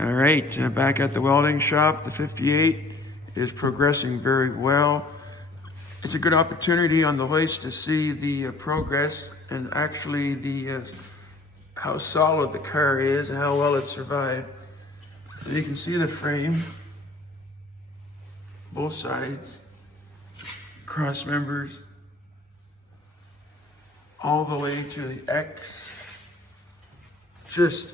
All right, back at the welding shop. The 58 is progressing very well. It's a good opportunity on the hoist to see the progress and actually the how solid the car is and how well it survived. And you can see the frame, both sides, cross members, all the way to the X. Just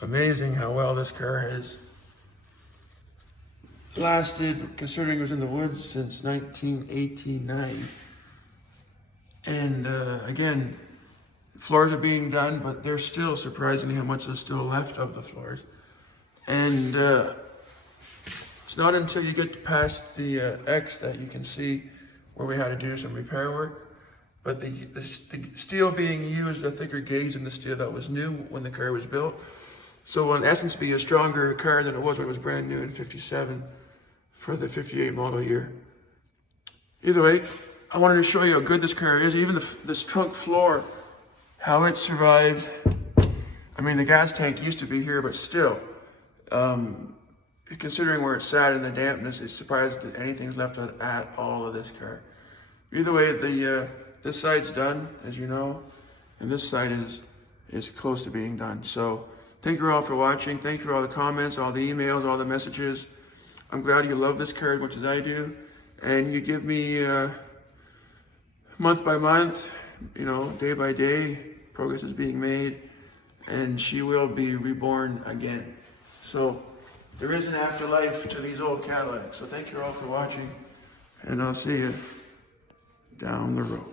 amazing how well this car has lasted, considering it was in the woods since 1989. And again, floors are being done, but there's still surprisingly how much is still left of the floors. And it's not until you get past the X that you can see where we had to do some repair work. But the steel being used, a thicker gauge than the steel that was new when the car was built. So will in essence be a stronger car than it was when it was brand new in 57 for the 58 model year. Either way, I wanted to show you how good this car is. Even this trunk floor, how it survived. I mean, the gas tank used to be here, but still, considering where it's sat in the dampness, it's surprised that anything's left at all of this car. Either way, this side's done, as you know, and this side is close to being done. So thank you all for watching. Thank you for all the comments, all the emails, all the messages. I'm glad you love this car as much as I do. And you give me month by month, you know, day by day, progress is being made, and she will be reborn again. So there is an afterlife to these old Cadillacs. So thank you all for watching, and I'll see you down the road.